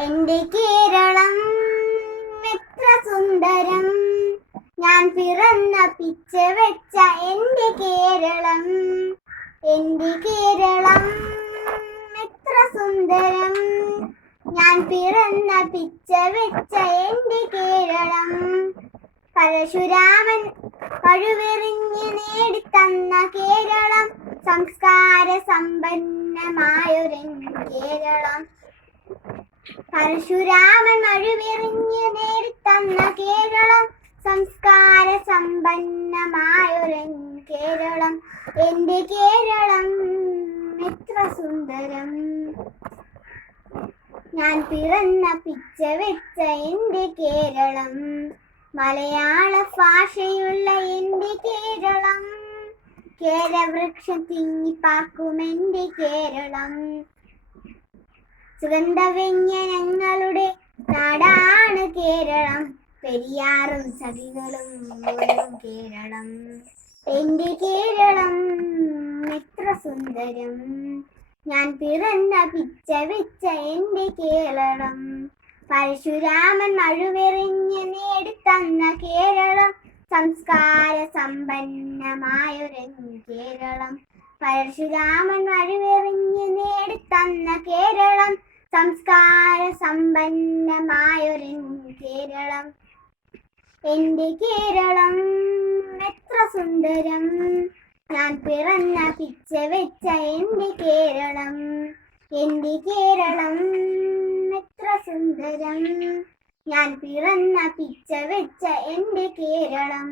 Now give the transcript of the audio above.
എന്റെ കേരളം എത്ര സുന്ദരം, ഞാൻ പിറന്ന പിച്ച വെച്ച എന്റെ കേരളം. എന്റെ കേരളം എത്ര സുന്ദരം, ഞാൻ പിറന്ന പിച്ച വെച്ച എന്റെ കേരളം. പരശുരാമൻ പഴുവെറിഞ്ഞ് നേടിത്തന്ന കേരളം, സംസ്കാര സമ്പന്നമായൊരു കേരളം. പരശുരാമൻ മഴുവെറിഞ്ഞ് നേടിത്തന്ന കേരളം, സംസ്കാര സമ്പന്നമായൊരു കേരളം. എന്റെ കേരളം എത്ര സുന്ദരം, ഞാൻ പിറന്ന പിച്ച വെച്ച എന്റെ കേരളം. മലയാള ഭാഷയുള്ള എന്റെ കേരളം, കേരവൃക്ഷം തിങ്ങിപ്പാർക്കും എന്റെ കേരളം. സുഗന്ധവ്യഞ്ജനങ്ങളുടെ നാടാണ് കേരളം, പെരിയാറും സഖികളും കേരളം. എന്റെ കേരളം എത്ര സുന്ദരം, ഞാൻ പിറന്ന പിച്ച വെച്ച എന്റെ കേരളം. പരശുരാമൻ മഴുവെറിഞ്ഞ് നേടിത്തന്ന കേരളം, സംസ്കാര സമ്പന്നമായൊരു കേരളം. പരശുരാമൻ മഴുവെറിഞ്ഞ് നേടിത്തന്ന കേരളം, സംസ്കാര സമ്പന്നമായൊരു കേരളം. എന്റെ കേരളം എത്ര സുന്ദരം, ഞാൻ പിറന്ന പിച്ച വെച്ച എന്റെ കേരളം. എന്റെ കേരളം എത്ര സുന്ദരം, ഞാൻ പിറന്ന പിച്ച വെച്ച എന്റെ കേരളം.